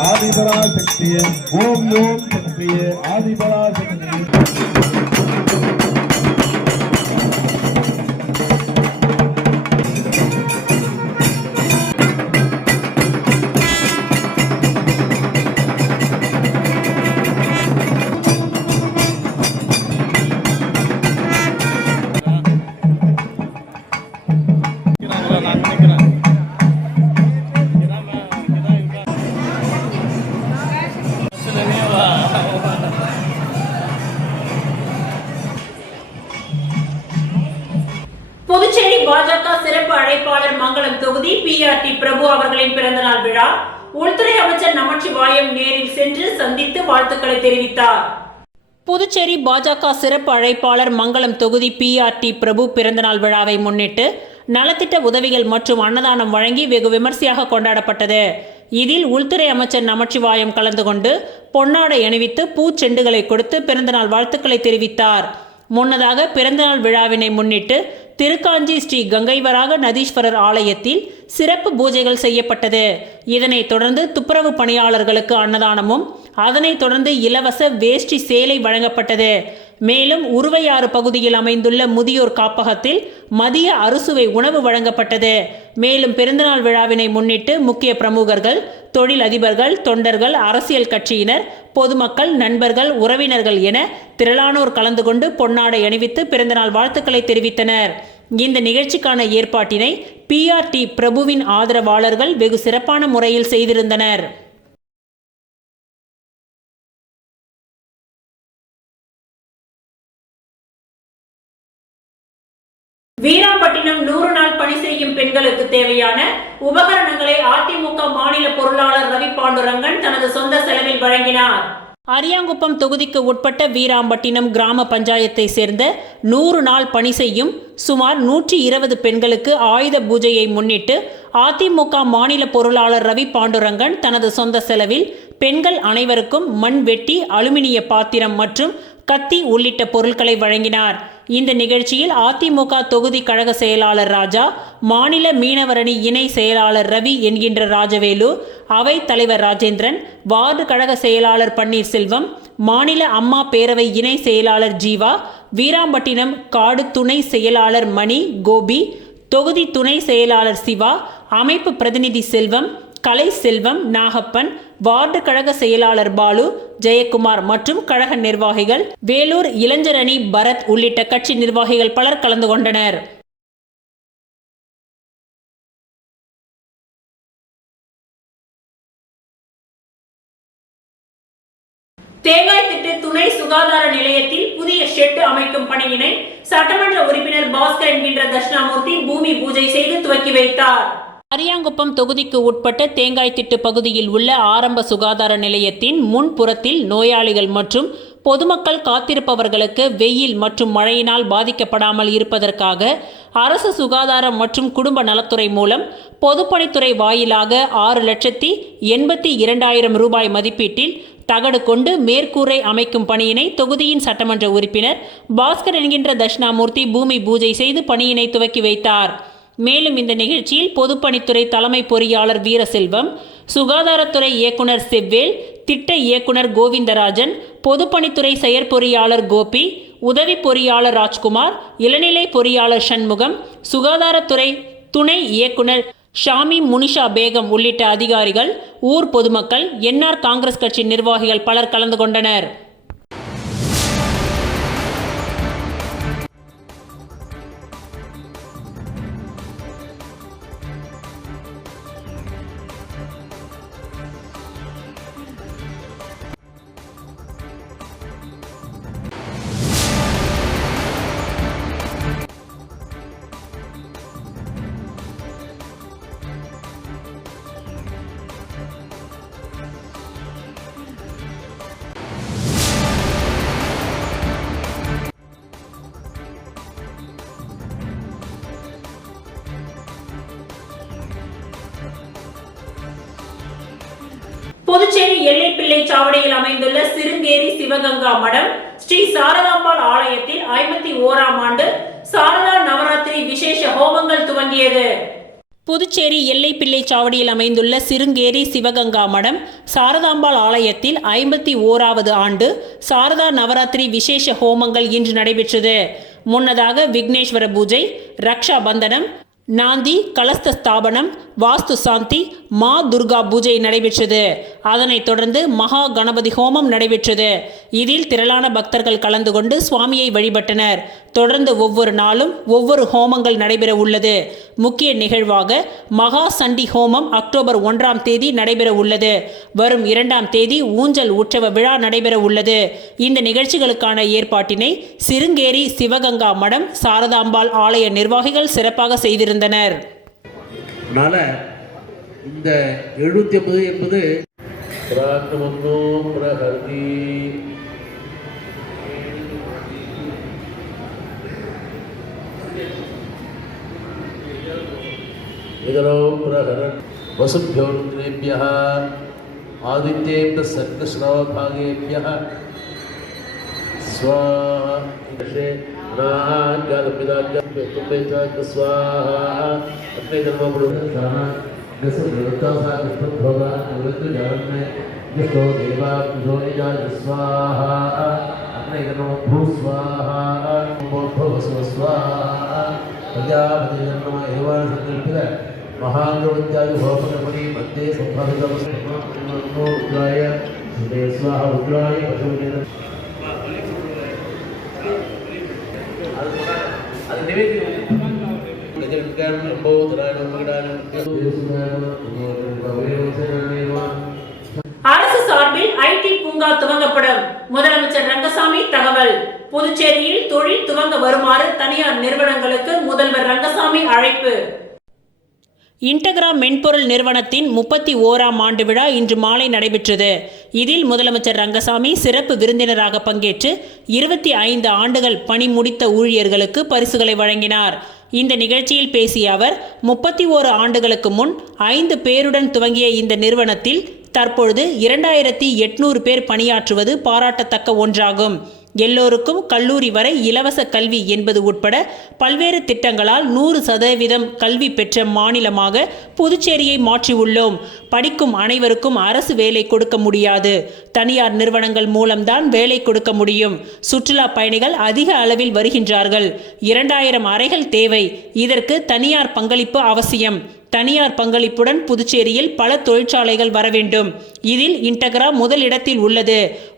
आदिपराशक्ति ओम ओम शक्ति आदिपराशक्ति புதுச்சேரி பாஜக சிறப்பு அழைப்பாளர் மங்களம் தொகுதி PRT பிரபு அவர்களின் பிறந்தநாள் விழா உள்துறை அமைச்சர் நமச்சிவாயம் நேரில் சென்று சந்தித்து வாழ்த்துக்களை தெரிவித்தார். புதுச்சேரி பாஜக சிறப்பு அழைப்பாளர் மங்களம் தொகுதி PRT பிரபு பிறந்தநாள் விழாவை முன்னிட்டு நலத்திட்ட உதவிகள் மற்றும் அன்னதானம் வழங்கி வெகு விமர்சையாக கொண்டாடப்பட்டது. இதில் உள்துறை அமைச்சர் நமச்சிவாயம் கலந்து கொண்டு பொன்னாடை அணிவித்து பூச்செண்டுகளை கொடுத்து பிறந்தநாள் வாழ்த்துக்களை தெரிவித்தார். முன்னதாக பிறந்தநாள் விழாவினை முன்னிட்டு திருக்காஞ்சி ஸ்ரீ கங்கைவராக நதீஸ்வரர் ஆலயத்தில் சிறப்பு பூஜைகள் செய்யப்பட்டது. இதனைத் தொடர்ந்து துப்புரவு பணியாளர்களுக்கு அன்னதானமும், அதனைத் தொடர்ந்து இலவச வேஷ்டி சேலை வழங்கப்பட்டது. மேலும் உருவையாறு பகுதியில் அமைந்துள்ள முதியோர் காப்பகத்தில் மதிய அறுசுவை உணவு வழங்கப்பட்டது. மேலும் பிறந்தநாள் விழாவினை முன்னிட்டு முக்கிய பிரமுகர்கள், தொழில் அதிபர்கள், தொண்டர்கள், அரசியல் கட்சியினர், பொதுமக்கள், நண்பர்கள், உறவினர்கள் என திரளானோர் கலந்து கொண்டு பொன்னாடை அணிவித்து பிறந்தநாள் வாழ்த்துக்களை தெரிவித்தனர். இந்த நிகழ்ச்சிக்கான ஏற்பாட்டினை PRT பிரபுவின் ஆதரவாளர்கள் வெகு சிறப்பான முறையில் செய்திருந்தனர். வீராம்பட்டினம் 100 நாள் பணி செய்யும் பெண்களுக்கு தேவையான உபகரணங்களை அதிமுக மாநில பொருளாளர் ரவி பாண்டுரங்கன் தனது சொந்த செலவில் வழங்கினார். அரியாங்குப்பம் தொகுதிக்கு உட்பட்ட வீராம்பட்டினம் கிராம பஞ்சாயத்தை சேர்ந்த 100 நாள் பணி செய்யும் சுமார் 120 பெண்களுக்கு ஆயுத பூஜையை முன்னிட்டு அதிமுக மாநில பொருளாளர் ரவி பாண்டுரங்கன் தனது சொந்த செலவில் பெண்கள் அனைவருக்கும் மண் வெட்டி, அலுமினிய பாத்திரம் மற்றும் கத்தி உள்ளிட்ட பொருட்களை வழங்கினார். இந்த நிகழ்ச்சியில் அதிமுக தொகுதி கழக செயலாளர் ராஜா, மாநில மீனவரணி இணை செயலாளர் ரவி என்கின்ற ராஜவேலு, அவை தலைவர் ராஜேந்திரன், வார்டு கழக செயலாளர் பன்னீர்செல்வம், மாநில அம்மா பேரவை இணை செயலாளர் ஜீவா, வீராம்பட்டினம் காடு துணை செயலாளர் மணி கோபி, தொகுதி துணை செயலாளர் சிவா, அமைப்பு பிரதிநிதி செல்வம், கலை செல்வம், நாகப்பன், வார்டு கழக செயலாளர் பாலு, ஜெயக்குமார் மற்றும் கழக நிர்வாகிகள், வேலூர் இளைஞர் அணி பரத் உள்ளிட்ட கட்சி நிர்வாகிகள் பலர் கலந்து கொண்டனர். தேங்காய்திட்டு துணை சுகாதார நிலையத்தில் புதிய ஷெட் அமைக்கும் பணியினை சட்டமன்ற உறுப்பினர் பாஸ்கர் என்கின்ற தட்சிணாமூர்த்தி பூமி பூஜை செய்து துவக்கி வைத்தார். அரியாங்குப்பம் தொகுதிக்கு உட்பட்ட தேங்காய்திட்டு பகுதியில் உள்ள ஆரம்ப சுகாதார நிலையத்தின் முன்புறத்தில் நோயாளிகள் மற்றும் பொதுமக்கள் காத்திருப்பவர்களுக்கு வெயில் மற்றும் மழையினால் பாதிக்கப்படாமல் இருப்பதற்காக அரசு சுகாதாரம் மற்றும் குடும்ப நலத்துறை மூலம் பொதுப்பணித்துறை வாயிலாக 6,82,000 ரூபாய் மதிப்பீட்டில் தகடு கொண்டு மேற்கூரை அமைக்கும் பணியினை தொகுதியின் சட்டமன்ற உறுப்பினர் பாஸ்கர் என்கின்ற தட்சிணாமூர்த்தி பூமி பூஜை செய்து பணியினை துவக்கி வைத்தார். மேலும் இந்த நிகழ்ச்சியில் பொதுப்பணித்துறை தலைமை பொறியாளர் வீரசெல்வம், சுகாதாரத்துறை இயக்குனர் செவ்வேல், திட்ட இயக்குனர் கோவிந்தராஜன், பொதுப்பணித்துறை செயற்பொறியாளர் கோபி, உதவி பொறியாளர் ராஜ்குமார், இளநிலை பொறியாளர் சண்முகம், சுகாதாரத்துறை துணை இயக்குனர் ஷாமி முனிஷா பேகம் உள்ளிட்ட அதிகாரிகள், ஊர் பொதுமக்கள், என்ஆர் காங்கிரஸ் கட்சி நிர்வாகிகள் பலர் கலந்து கொண்டனர். புதுச்சேரி எல்லைப்பிள்ளை சாவடியில் அமைந்துள்ள சிருங்கேரி சிவகங்கா மடம் ஸ்ரீ சாரதாம்பாள் ஆலயத்தில் 51ஆம் ஆண்டு சாரதா நவராத்திரி விசேஷ ஹோமங்கள் துவங்கியது. புதுச்சேரி எல்லைப்பிள்ளை சாவடியில் அமைந்துள்ள சிருங்கேரி சிவகங்கா மடம் சாரதாம்பாள் ஆலயத்தில் 51வது ஆண்டு சாரதா நவராத்திரி விசேஷ ஹோமங்கள் இன்று நடைபெற்றது. முன்னதாக விக்னேஸ்வர பூஜை, ரக்ஷா பந்தனம், நாந்தி கலஸ்த ஸ்தாபனம், வாஸ்து சாந்தி, மா துர்கா பூஜை நடைபெற்றது. அதனைத் தொடர்ந்து மகா கணபதி ஹோமம் நடைபெற்றது. இதில் திரளான பக்தர்கள் கலந்து கொண்டு சுவாமியை வழிபட்டனர். தொடர்ந்து ஒவ்வொரு நாளும் ஒவ்வொரு ஹோமங்கள் நடைபெற உள்ளது. முக்கிய நிகழ்வாக மகா சண்டி ஹோமம் அக்டோபர் 1ஆம் தேதி நடைபெற உள்ளது. வரும் 2ஆம் தேதி ஊஞ்சல் உற்சவ விழா நடைபெற உள்ளது. இந்த நிகழ்ச்சிகளுக்கான ஏற்பாட்டினை சிருங்கேரி சிவகங்கா மடம் சாரதாம்பாள் ஆலய நிர்வாகிகள் சிறப்பாக செய்திருந்தனர். அதனால இந்த 79 என்பது பிரார்த்தமன்னோ பிரஹர்தி இதரோ பிரஹரன் வசுभ्यो रुद्रेभ्यः ஆதித்யேभ्यः சர்க்கஸ்ரவபாகேभ्यः स्वाहा स्वाहा अपने जन्म स्वाहा अपने जन्म भू स्वाहा स्वाहा प्रजापति जन्म एवं संकल्पित महागवत्यादि भवपति मध्ये संभावितमस्त्राय स्वाहा रुद्राय पशुने அரசு சார்பில் ஐடி பூங்கா துவங்கப்படும். முதலமைச்சர் ரங்கசாமி தகவல். புதுச்சேரியில் தொழில் துவங்க வருமாறு தனியார் நிறுவனங்களுக்கு முதல்வர் ரங்கசாமி அழைப்பு. இன்டெக்ரா மென்பொருள் நிறுவனத்தின் 31ஆம் ஆண்டு விழா இன்று மாலை நடைபெற்றது. இதில் முதலமைச்சர் ரங்கசாமி சிறப்பு விருந்தினராக பங்கேற்று 25 ஆண்டுகள் பணி முடித்த ஊழியர்களுக்கு பரிசுகளை வழங்கினார். இந்த நிகழ்ச்சியில் பேசிய அவர் 31 ஆண்டுகளுக்கு முன் 5 பேருடன் துவங்கிய இந்த நிறுவனத்தில் தற்பொழுது 2800 பேர் பணியாற்றுவது பாராட்டத்தக்க ஒன்றாகும். எல்லோருக்கும் கல்லூரி வரை இலவச கல்வி என்பது உட்பட பல்வேறு திட்டங்களால் 100% கல்வி பெற்ற மாநிலமாக புதுச்சேரியை மாற்றியுள்ளோம். படிக்கும் அனைவருக்கும் அரசு வேலை கொடுக்க முடியாது. தனியார் நிறுவனங்கள் மூலம்தான் வேலை கொடுக்க முடியும். சுற்றுலா பயணிகள் அதிக அளவில் வருகின்றார்கள். 2000 அறைகள் தேவை. இதற்கு தனியார் பங்களிப்பு அவசியம். தனியார் பங்களிப்புடன் புதுச்சேரியில் பல தொழிற்சாலைகள் வர வேண்டும். இதில் இன்டெக்ரா முதலிடத்தில் உள்ளது.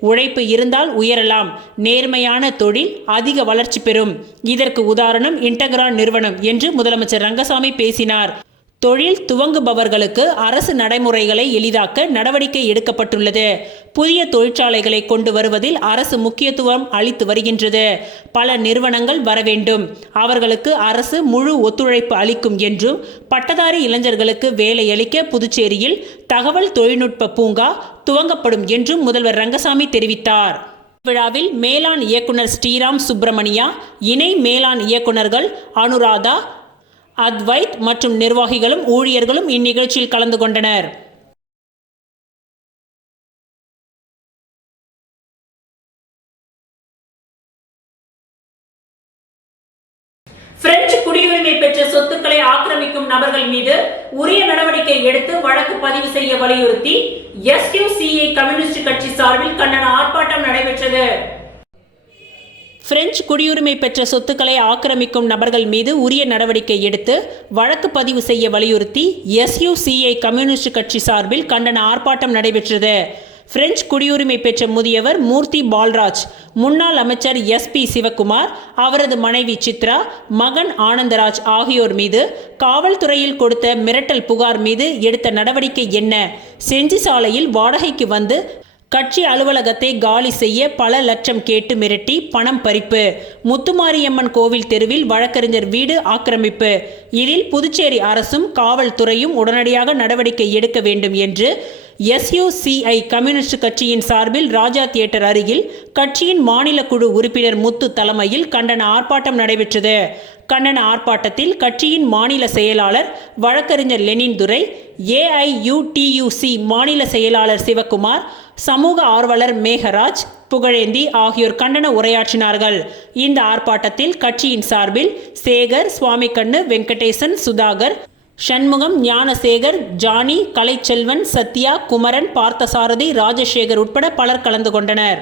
உழைப்பு இருந்தால் உயரலாம். நேர்மையான தொழில் அதிக வளர்ச்சி பெறும். இதற்கு உதாரணம் இன்டெக்ரா நிறுவனம் என்று முதலமைச்சர் ரங்கசாமி பேசினார். தொழில் துவங்குபவர்களுக்கு அரசு நடைமுறைகளை எளிதாக்க நடவடிக்கை எடுக்கப்பட்டுள்ளது. புதிய தொழிற்சாலைகளை கொண்டு வருவதில் அரசு முக்கியத்துவம் அளித்து வருகின்றது. பல நிறுவனங்கள் வர வேண்டும். அவர்களுக்கு அரசு முழு ஒத்துழைப்பு அளிக்கும் என்றும், பட்டதாரி இளைஞர்களுக்கு வேலை அளிக்க புதுச்சேரியில் தகவல் தொழில்நுட்ப பூங்கா துவங்கப்படும் என்றும் முதல்வர் ரங்கசாமி தெரிவித்தார். விழாவில் மேலாண் இயக்குனர் ஸ்ரீராம் சுப்பிரமணியா, இணை மேலாண் இயக்குனர்கள் அனுராதா, அத்வைத் மற்றும் நிர்வாகிகளும் ஊழியர்களும் இந்நிகழ்ச்சியில் கலந்து கொண்டனர். பிரெஞ்சு குடியுரிமை பெற்ற சொத்துக்களை ஆக்கிரமிக்கும் நபர்கள் மீது உரிய நடவடிக்கை எடுத்து வழக்கு பதிவு செய்ய வலியுறுத்தி SUCI கம்யூனிஸ்ட் கட்சி சார்பில் கண்டன ஆர்ப்பாட்டம் நடைபெற்றது. பிரெஞ்சு குடியுரிமை பெற்ற சொத்துக்களை ஆக்கிரமிக்கும் நபர்கள் மீது உரிய நடவடிக்கை எடுத்து வழக்கு பதிவு செய்ய வலியுறுத்தி SUCI கம்யூனிஸ்ட் கட்சி சார்பில் கண்டன ஆர்ப்பாட்டம் நடைபெற்றது. பிரெஞ்சு குடியுரிமை பெற்ற முதியவர் மூர்த்தி பால்ராஜ், முன்னாள் அமைச்சர் SP சிவகுமார், அவரது மனைவி சித்ரா, மகன் ஆனந்தராஜ் ஆகியோர் மீது காவல்துறையில் கொடுத்த மிரட்டல் புகார் மீது எடுத்த நடவடிக்கை என்ன? செஞ்சி சாலையில் வாடகைக்கு வந்து கட்சி அலுவலகத்தை காலி செய்ய பல லட்சம் கேட்டு மிரட்டி பணம் பறிப்பு. முத்துமாரியம்மன் கோவில் தெருவில் வழக்கறிஞர் வீடு ஆக்கிரமிப்பு. இதில் புதுச்சேரி அரசும் காவல்துறையும் உடனடியாக நடவடிக்கை எடுக்க வேண்டும் என்று SUCI கம்யூனிஸ்ட் கட்சியின் சார்பில் ராஜா தியேட்டர் அருகில் கட்சியின் மாநில குழு உறுப்பினர் முத்து தலைமையில் கண்டன ஆர்ப்பாட்டம் நடைபெற்றது. கண்டன ஆர்ப்பாட்டத்தில் கட்சியின் மாநில செயலாளர் வழக்கறிஞர் லெனின் துரை, AIUTUC மாநில செயலாளர் சிவகுமார், சமூக ஆர்வலர் மேகராஜ், புகழேந்தி ஆகியோர் கண்டன உரையாற்றினார்கள். இந்த ஆர்ப்பாட்டத்தில் கட்சியின் சார்பில் சேகர், சுவாமிக்கண்ணு, வெங்கடேசன், சுதாகர், சண்முகம், ஞானசேகர், ஜானி, கலைச்செல்வன், சத்யா, குமரன், பார்த்தசாரதி, ராஜசேகர் உட்பட பலர் கலந்து கொண்டனர்.